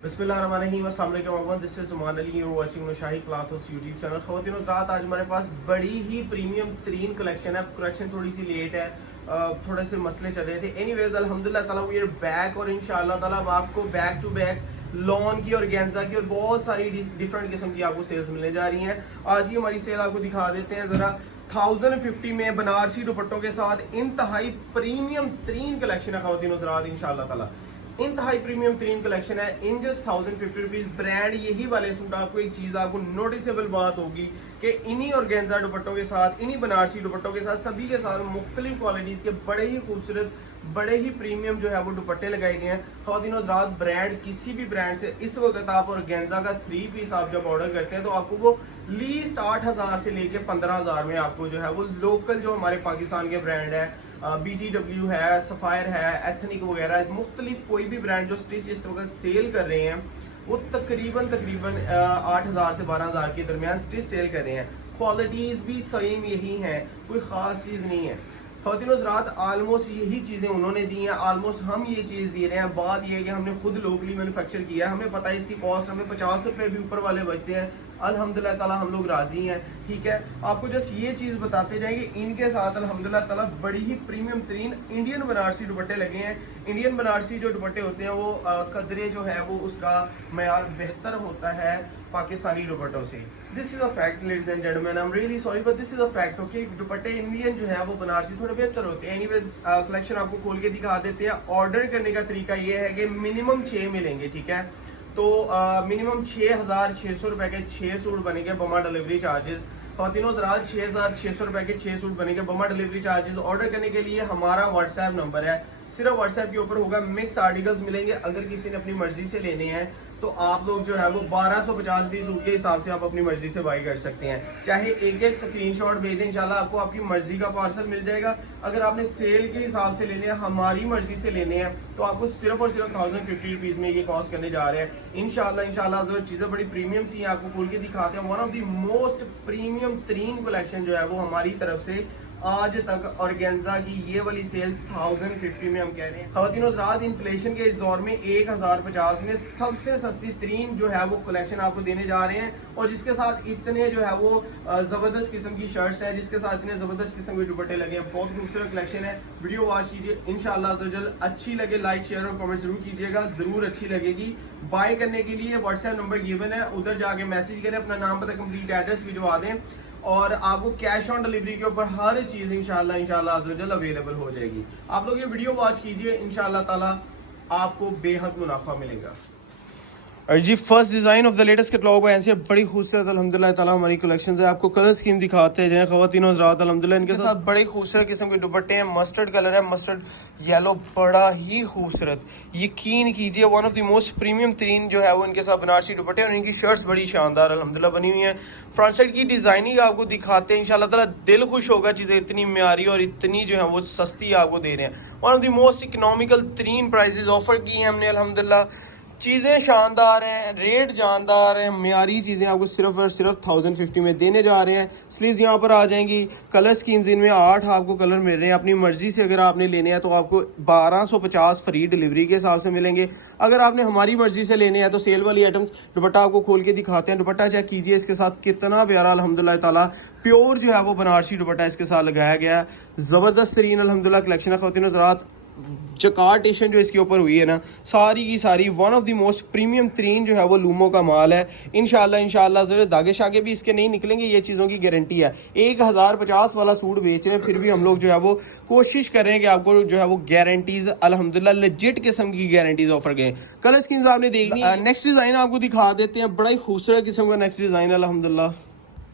बिस्मिल्लाहिर्रहमानिर्रहीम, अस्सलाम वालेकुम। This is Uman Ali, you watching Nushahi cloth house YouTube channel. ख़वातीन हज़रात, आज हमारे पास बड़ी ही प्रीमियम तरीन कलेक्शन है। कलेक्शन थोड़ी सी लेट है, थोड़े से मसले चल रहे थे। एनीवेज अल्हम्दुलिल्लाह ताला वी आर बैक, और इंशाअल्लाह ताला आपको बैक टू बैक लॉन की और गेंजा की और बहुत सारी डिफरेंट किस्म की आपको सेल्स मिलने जा रही हैं। आज ही हमारी सेल आपको दिखा देते हैं ज़रा। 1050 में बनारसी दुपट्टों के साथ इंतहाई प्रीमियम तरीन कलेक्शन है ख़वातीन हज़रात, इंशाअल्लाह ताला इंतहाई प्रीमियम तरीन कलेक्शन है। इन जस्ट 1050 रुपीज ब्रांड यही वाले सूट। आपको एक चीज आपको नोटिसेबल बात होगी कि इन्हीं और गेंजा दुपट्टों के साथ, इन्हीं बनारसी दुपट्टों के साथ, सभी के साथ मुख्तलिफ क्वालिटीज के बड़े ही खूबसूरत, बड़े ही प्रीमियम जो है वो दुपट्टे लगाए गए हैं। ख़वातीन हज़रात, ब्रांड किसी भी ब्रांड से इस वक्त आप और गेंजा का 3 पीस आप जब ऑर्डर करते हैं तो आपको वो लीस्ट 8000 से लेके 15000 में आपको जो है वो लोकल जो हमारे पाकिस्तान के ब्रांड है, BTW है, सफायर है, एथनिक वगैरह, मुख्तलिफ कोई भी ब्रांड जो स्टिच इस वक्त सेल कर रहे हैं वो तकरीबन 8000 से 12000 के दरमियान स्टिच सेल कर रहे हैं। क्वालिटीज भी सेम यही हैं, कोई ख़ास चीज़ नहीं है। ख़वातीन हज़रात, आलमोस्ट यही चीज़ें उन्होंने दी हैं, आलमोस्ट हम ये चीज़ दे रहे हैं। बात यह है कि हमने खुद लोकली मैन्युफैक्चर किया है, हमें पता है इसकी कॉस्ट हमें 50 रुपये भी ऊपर वाले बचते हैं। अल्हम्दुलिल्लाह ताला हम लोग राजी हैं, ठीक है। आपको जस्ट ये चीज़ बताते जाएंगे, इनके साथ अल्हम्दुलिल्लाह ताला बड़ी ही प्रीमियम तरीन इंडियन बनारसी दुपट्टे लगे हैं। इंडियन बनारसी जो दुपट्टे होते हैं वो कदरे जो है वो उसका मयार बेहतर होता है पाकिस्तानी दुपट्टों से। This is a fact ladies and gentleman, I am really sorry but this is a fact. Okay, दुपट्टे इंडियन जो है वो बनारसी थोड़े बेहतर होते हैं। एनीवेज कलेक्शन आपको खोल के दिखा देते हैं। ऑर्डर करने का तरीका ये है कि मिनिमम 6 मिलेंगे, ठीक है। तो मिनिमम 6600 रुपए के 6 सूट बनेंगे बमा डिलीवरी चार्जेस। ख़वातीनो हज़रात, 6600 रुपए के 6 सूट बनेंगे बमा डिलीवरी चार्जेस। ऑर्डर करने के लिए हमारा व्हाट्सएप नंबर है, सिर्फ व्हाट्सएप के ऊपर होगा। मिक्स आर्टिकल्स मिलेंगे, अगर किसी ने अपनी मर्जी से लेने हैं तो आप लोग जो है वो 1250 सूट के हिसाब से आप अपनी मर्जी से बाई कर सकते हैं। चाहे एक एक स्क्रीनशॉट भेज दें, इंशाल्लाह आपको आपकी मर्जी का पार्सल मिल जाएगा। अगर आपने सेल के हिसाब से लेने हैं, हमारी मर्जी से लेने हैं, तो आपको सिर्फ और सिर्फ 1050 रुपीज में ये कॉस्ट करने जा रहे हैं। इंशाल्लाह जो चीज़ें बड़ी प्रीमियम सी हैं आपको खोल के दिखाते हैं। One of the most premium तरीन कलेक्शन जो है वो हमारी तरफ से आज तक, और गेंजा की ये वाली सेल 1050 में हम कह रहे हैं। ख़वातीन हज़रात, इन्फ्लेशन के इस दौर में 1050 में सबसे सस्ती तरीन जो है वो कलेक्शन आपको देने जा रहे हैं, और जिसके साथ इतने जो है वो जबरदस्त किस्म की शर्ट्स है, जिसके साथ इतने जबरदस्त किस्म के दुपट्टे लगे हैं। बहुत खूबसूरत कलेक्शन है। वीडियो वॉच कीजिए, इंशाल्लाह अज़्ज़ा अच्छी लगे लाइक शेयर और कमेंट जरूर कीजिएगा, जरूर अच्छी लगेगी। बाय करने के लिए व्हाट्सएप नंबर गिवन है, उधर जाके मैसेज करें, अपना नाम पता कंप्लीट एड्रेस भिजवा दें, और आपको कैश ऑन डिलीवरी के ऊपर हर चीज इंशाल्लाह अवेलेबल हो जाएगी। आप लोग ये वीडियो वॉच कीजिए, इंशाल्लाह ताला आपको बेहद मुनाफा मिलेगा। और जी, first design of the latest catalogue है, ऐसे बड़ी खूबसूरत अल्हम्दुलिल्लाह ताला हमारी कलेक्शन है। आपको कलर स्कीम दिखाते हैं ख़वातीन हज़रात, अल्हम्दुलिल्लाह इनके साथ बड़े खूबसूरत किस्म के दुपट्टे हैं। मस्टर्ड कलर है, मस्टर्ड येलो, बड़ा ही खूबसूरत। यकीन कीजिए one of the most premium तरीन जो है वो इनके साथ बनारसी दुपट्टे, और इनकी शर्ट्स बड़ी शानदार अल्हम्दुलिल्लाह बनी हुई हैं। फ्रंट साइड की डिजाइनिंग आपको दिखाते हैं, इंशाल्लाह ताला दिल खुश होगा। चीज़ें इतनी म्यारी और इतनी जो है वो सस्ती आपको दे रहे हैं। One of the most economical तरीन प्राइसेस ऑफर की हैं हमने अल्हम्दुलिल्लाह। चीज़ें शानदार हैं, रेट जानदार हैं, म्यारी चीज़ें आपको सिर्फ और सिर्फ 1050 में देने जा रहे हैं। स्लीव्स यहाँ पर आ जाएंगी। कलर स्कीम्स इनमें 8 आपको कलर मिल रहे हैं। अपनी मर्जी से अगर आपने लेने हैं तो आपको 1250 फ्री डिलीवरी के हिसाब से मिलेंगे। अगर आपने हमारी मर्जी से लेने हैं तो सेल वाली आइटम्स, दुपट्टा आपको खोल के दिखाते हैं। दुपट्टा चेक कीजिए, इसके साथ कितना प्यारा अल्हम्दुलिल्लाह ताला प्योर जो है वो बनारसी दुपट्टा इसके साथ लगाया गया है। ज़बरदस्त तरीन अल्हम्दुलिल्लाह कलेक्शन है। ख़वातीन हज़रात, जकार्टेशन जो इसके ऊपर हुई है ना, सारी की सारी one of the most premium तरीन जो है वो लूमो का माल है। इंशाल्लाह जो दागे शागे भी इसके नहीं निकलेंगे, ये चीज़ों की गारंटी है। 1050 वाला सूट बेच रहे हैं, फिर भी हम लोग जो है वो कोशिश कर रहे हैं कि आपको जो है वो गारंटीज अल्हम्दुलिल्लाह लेजिट किस्म की गारंटीज ऑफर गए। कलर स्कीम्स आपने देखनी है। नेक्स्ट डिज़ाइन आपको दिखा देते हैं, बड़ा ही खूबसूरत किस्म का नेक्स्ट डिज़ाइन अल्हम्दुलिल्लाह।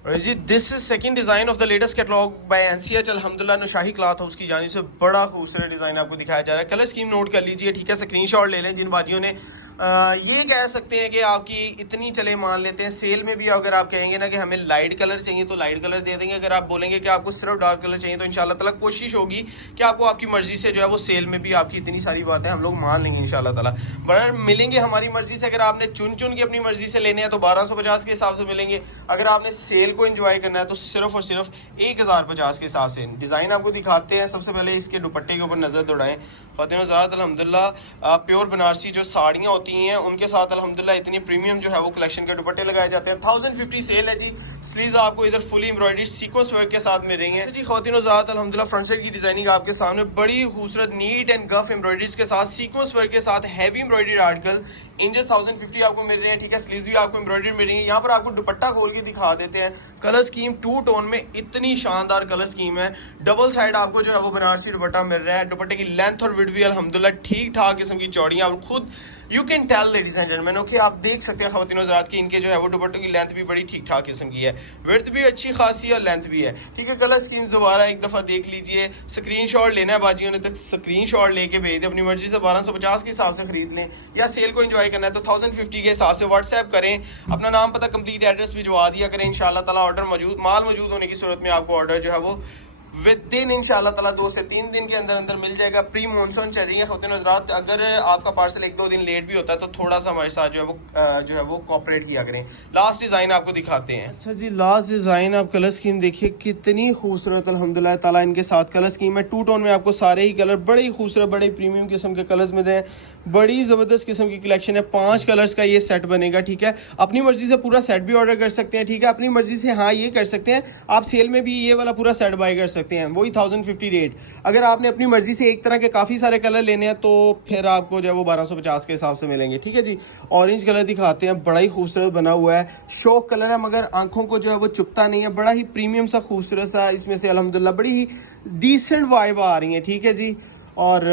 जी, this is second design of the latest catalogue by NCH अल्हम्दुलिल्लाह नुशाही क्लॉथ हाउस की जानिब से बड़ा खूबसूरत डिजाइन आपको दिखाया जा रहा है। कलर स्कीम नोट कर लीजिए, ठीक है, स्क्रीनशॉट ले लें। जिन बाजियों ने ये कह सकते हैं कि आपकी इतनी चले, मान लेते हैं सेल में भी अगर आप कहेंगे ना कि हमें लाइट कलर चाहिए तो लाइट कलर दे देंगे। अगर आप बोलेंगे कि आपको सिर्फ डार्क कलर चाहिए तो इंशाल्लाह ताला कोशिश होगी कि आपको आपकी मर्जी से जो है वो सेल में भी आपकी इतनी सारी बातें हम लोग मान लेंगे इंशाल्लाह ताला। बड़ा मिलेंगे हमारी मर्जी से। अगर आपने चुन के अपनी मर्जी से लेने हैं तो 1250 के हिसाब से मिलेंगे। अगर आपने सेल को एंजॉय करना है तो सिर्फ और सिर्फ 1050 के हिसाब से। डिजाइन आपको दिखाते हैं। सबसे पहले इसके दुपट्टे के ऊपर नजर दौड़ाएं, ख़वातीन हज़रात अल्हम्दुलिल्लाह प्योर बनारसी जो साड़ियाँ होती हैं उनके साथ अल्हम्दुलिल्लाह इतनी प्रीमियम जो है वो कलेक्शन के दुपट्टे लगाए जाते हैं। 1050 सेल है जी। स्लीव्स आपको इधर फुली एम्ब्रॉयडरी सीक्वेंस वर्क के साथ मिल रही हैं जी। ख़वातीन हज़रात अल्हम्दुलिल्लाह फ्रंट साइड की डिजाइनिंग आपके सामने बड़ी खूबसूरत नीट एंड गफ एम्ब्रॉयडरीज के साथ सीक्वेंस वर्क के साथ हैवी एम्ब्रॉयडरी आर्टिकल इंचेस 1050 आपको मिल रहे हैं, ठीक है। स्लीव्स भी आपको एम्ब्रॉयडरी मिल रही है। यहाँ पर आपको दुपट्टा खोल के दिखा देते हैं। कलर स्कीम 2 टोन में इतनी शानदार कलर स्कीम है। डबल साइड आपको जो है वो बनारसी दुपट्टा मिल रहा है। दुपट्टे की लेंथ और विड्थ भी अल्हम्दुलिल्लाह ठीक ठाक किस्म की चौड़ी है। आप खुद you can tell ladies and gentleman, okay, आप देख सकते हैं ख़वातीन हज़रात की इनके जो है वो दुपट्टों की लेंथ भी बड़ी ठीक ठाक किस्म की है, विड्थ भी अच्छी खासी और लेंथ भी है, ठीक है। कलर स्कीम दोबारा एक दफ़ा देख लीजिए। स्क्रीनशॉट लेना है बाजियों ने, तक स्क्रीनशॉट लेके भेज दे। अपनी मर्जी से 1250 के हिसाब से खरीद लें या सेल को एंजॉय करना है तो 1050 के हिसाब से व्हाट्सएप करें। अपना नाम पता कंप्लीट एड्रेस भिजवा दिया करें। इंशाल्लाह ताला ऑर्डर माल मौजूद होने की सूरत में आपको ऑर्डर जो है वो विद दिन इंशाल्लाह ताला 2 से 3 दिन के अंदर अंदर मिल जाएगा। प्री मानसून चल रही है ख़वातीन हज़रात, अगर आपका पार्सल 1-2 दिन लेट भी होता है तो थोड़ा सा हमारे साथ जो है वो कोऑपरेट किया करें। लास्ट डिज़ाइन आपको दिखाते हैं। अच्छा जी, लास्ट डिज़ाइन आप कलर स्कीम देखिए कितनी खूबसूरत अल्हम्दुलिल्लाह ताला इनके साथ कलर स्कीम है। 2 टोन में आपको सारे ही कलर बड़े ही खूबसूरत बड़े प्रीमियम किस्म के कलर्स मिल रहे हैं। बड़ी ज़बरदस्त किस्म की कलेक्शन है। 5 कलर्स का ये सेट बनेगा, ठीक है। अपनी मर्जी से पूरा सेट भी ऑर्डर कर सकते हैं, ठीक है। अपनी मर्जी से हाँ ये कर सकते हैं, आप सेल में भी ये वाला पूरा सेट बाय कर सकते हैं, वही 1050 रेट। अगर आपने अपनी मर्जी से एक तरह के काफ़ी सारे कलर लेने हैं तो फिर आपको जो है वो 1250 के हिसाब से मिलेंगे, ठीक है जी। ऑरेंज कलर दिखाते हैं, बड़ा ही खूबसूरत बना हुआ है। शौक कलर है मगर आंखों को जो है वो चुभता नहीं है। बड़ा ही प्रीमियम सा खूबसूरत सा इसमें से अल्हम्दुलिल्लाह बड़ी ही डिसेंट वाइब आ रही है, ठीक है जी। और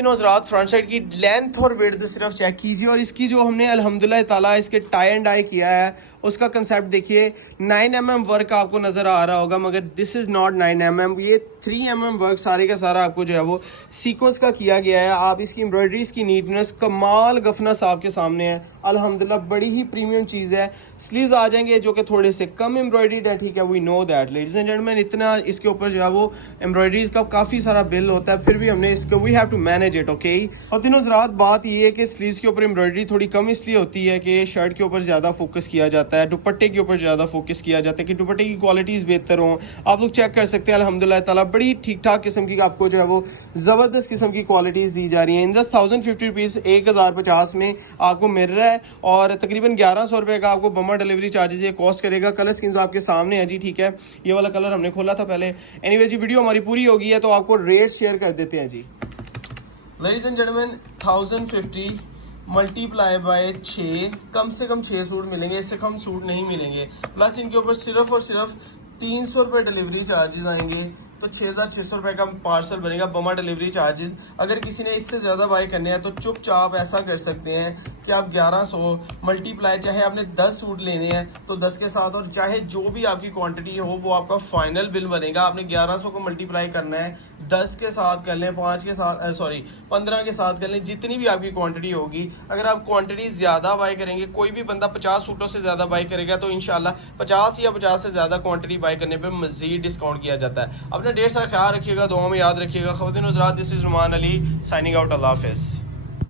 हज़रात फ्रंट साइड की लेंथ और विड्थ सिर्फ चेक कीजिए और इसकी जो हमने अल्हम्दुलिल्लाह ताला इसके टाई एंड डाई किया है उसका कंसेप्ट देखिए। 9 mm वर्क आपको नज़र आ रहा होगा मगर दिस इज़ नॉट 9 mm, ये 3 mm वर्क सारे का सारा आपको जो है वो सीक्वेंस का किया गया है। आप इसकी एम्ब्रॉयडरीज की नीटनेस कमाल गफनस आपके सामने है अल्हम्दुलिल्लाह, बड़ी ही प्रीमियम चीज़ है। स्लीव्स आ जाएंगे जो कि थोड़े से कम एम्ब्रॉयडरीड है, ठीक है। We know that ladies and gentleman, इतना इसके ऊपर जो है वो एम्ब्रॉयडरीज का काफ़ी सारा बिल होता है, फिर भी हमने इसको we have to manage it, okay. और तीनों हज़रात बात ये है कि स्लीव्स के ऊपर एम्ब्रॉयडरी थोड़ी कम इसलिए होती है कि शर्ट के ऊपर ज़्यादा फोकस किया जाता है, दुपट्टे के ऊपर ज़्यादा फोकस किया जाता है कि दुपट्टे की क्वालिटीज़ बेहतर हों। आप लोग चेक कर सकते हैं अल्हम्दुलिल्लाह ताला बड़ी ठीक ठाक किस्म की आपको जो है वो ज़बरदस्त किस्म की क्वालिटीज़ दी जा रही हैं। इन 1050 रुपीज़ 1050 में आपको मिल रहा है और तकरीबन 1100 रुपये का आपको बम्मा डिलीवरी चार्जेस ये कॉस्ट करेगा। कलर स्कीम्स आपके सामने है जी, ठीक है। ये वाला कलर हमने खोला था पहले। एनीवे जी, वीडियो हमारी पूरी हो गई है तो आपको रेट शेयर कर देते हैं जी। Ladies and gentleman, 1050 multiply by 6, कम से कम 6 सूट मिलेंगे, इससे कम सूट नहीं मिलेंगे। प्लस इनके ऊपर सिर्फ और सिर्फ 300 रुपये डिलीवरी चार्जेस आएंगे तो 6600 रुपये का पार्सल बनेगा बमा डिलीवरी चार्जेस। अगर किसी ने इससे ज़्यादा बाय करने हैं तो चुपचाप ऐसा कर सकते हैं कि आप 1100 मल्टीप्लाई, चाहे आपने 10 सूट लेने हैं तो 10 के साथ, और चाहे जो भी आपकी क्वांटिटी हो वो आपका फाइनल बिल बनेगा। आपने 1100 को मल्टीप्लाई करना है 10 के साथ कर लें, 5 के साथ 15 के साथ कर लें, जितनी भी आपकी क्वांटिटी होगी। अगर आप क्वांटिटी ज़्यादा बाय करेंगे, कोई भी बंदा 50 सूटों से ज़्यादा बाय करेगा तो इंशाल्लाह 50 या 50 से ज़्यादा क्वांटिटी बाय करने पर मज़ीद डिस्काउंट किया जाता है। अपना ढेर सारा ख्याल रखिएगा, दुआ में याद रखिएगा। ख़वातीन हज़रात, this is Numan Ali signing out. अल्लाह हाफ़िज़।